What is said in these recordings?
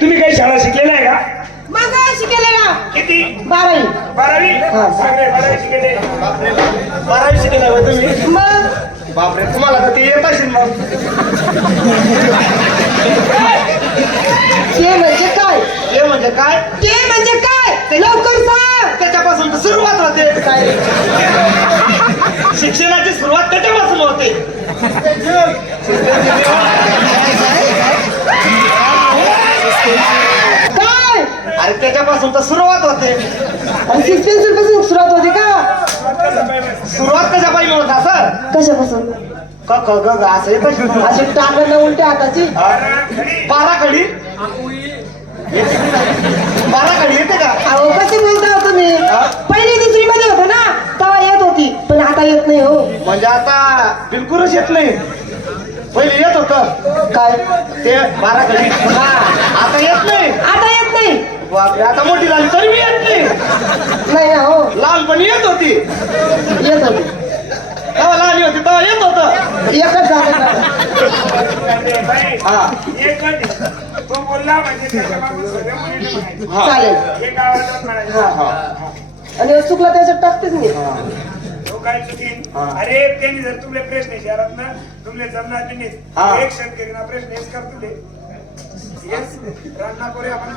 तुम्ही काही शाळा शिकलेल्या आहे का? मग शिकेले ना किती? बारावी. बारावी? हा. चांगले बारावी शिकले. बारावी शिकले तुम्ही? मग? बापरे तुम्हाला तर ते येत असेल मग. ते म्हणजे काय? हे म्हणजे काय? ते म्हणजे काय? लवकर सांग. त्याच्यापासून तर सुरुवात होते. शिक्षणाची सुरुवात त्याच्यापासून होते. त्याच्यापासून तर सुरुवात होते. आणि सिक्स पेन्सिलपासून सुरुवात होते का? सुरुवात कशा पाहिजे होत असं कशापासून? क क ग ग असं येत असेल. अशी टाकणं उलट्या हाताची? बारा कडी बारा कडी येते का? अहो कसे बोलता हो तुम्ही? हा? पहिली दुसरी मध्ये होत ना तेव्हा येत होती. पण आता येत नाही हो. म्हणजे आता बिलकुलच येत नाही. पहिले येत होत. काय? ते बारा कडी हा आता येत नाही. बापरे आता मोठी झाली तरी मी येत नाही हो लहानपणी येत होती येत होती तेव्हा लहान होती तेव्हा येत होत एकच झालं ना. हा तो बोलला म्हणजे. हा चालेल हे. हा हा. आणि चुकला त्याच्यात टाकतेच मी तो काय चुकीन हा. अरे त्यांनी जर तुमले प्रश्न विचारत ना तुमले जमणार नाही हा. एक शेतकरी ना प्रश्न हेच कर तुले येस आपण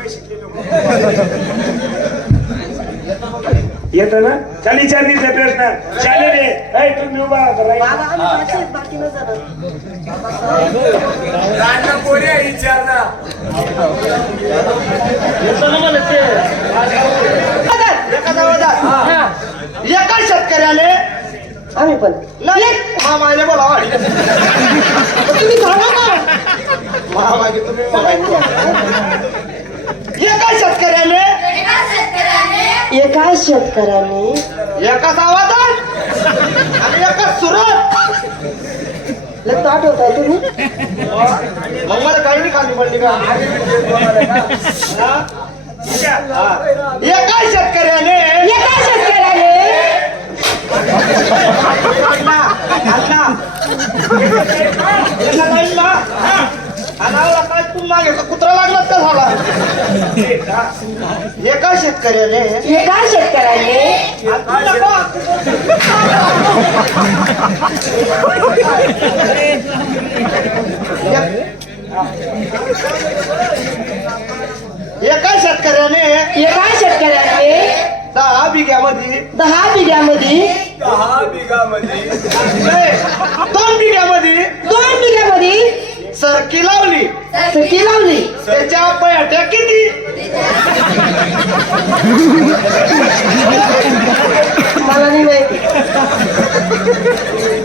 काही येत ना चल विचार दिसले प्रश्न चालेल रे ऐ, तुम्ही उभा राहा जरा. बाबा, आम्ही भाषेत बाकी न जाणार. रान्नापुरे विचारना येतं ना मला ते. एका शेतकऱ्याने आम्ही पण नाही मामाने बोलावा तुम्ही सांगा तुम्ही. एका शेतकऱ्याने एका शेतकऱ्याने एकाच आवाजात आणि एका सुरात. लगता आठवताय तुम्ही. मग मला काही खाली पडली का. एका शेतकऱ्याने एका शेतकऱ्याने अण्णा, अण्णा. लाईनला, काय तू मागे कुत्रा लागला का झाला. एका शेतकऱ्याने एका शेतकऱ्याने एका शेतकऱ्याने एका शेतकऱ्याने दहा बिघ्यामध्ये दहा बिघ्यामध्ये नाही, सखी लावली? त्याच्या पयाट्या किती? मला नाही माहिती.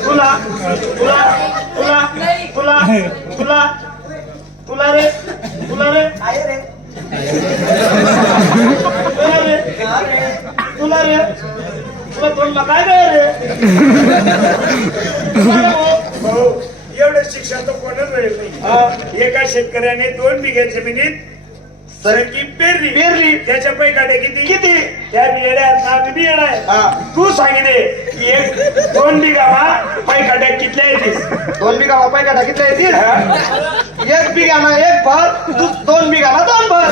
तुला तुला तुला तुला तुला तुला रे तुला रे. तुला रे. तुला रे तुला तोंडला काय काय रे? तुला रे भाऊ. भाऊ शिक्षण तर कोणच मिळेल नाही. एका शेतकऱ्याने दोन बिघ्या जमिनीत सरकी पेरली. पेरली. त्याच्या पैकाटे किती? किती? त्या बियाड्यात बी बियाडा आहे. हा. तू सांगितले की एक दोन बिघा पैकाट्या कितल्या येतील? दोन बिघा बापाय काटा किती येतील? एक बिघाना एक भर दोन बिघाना दोन भर.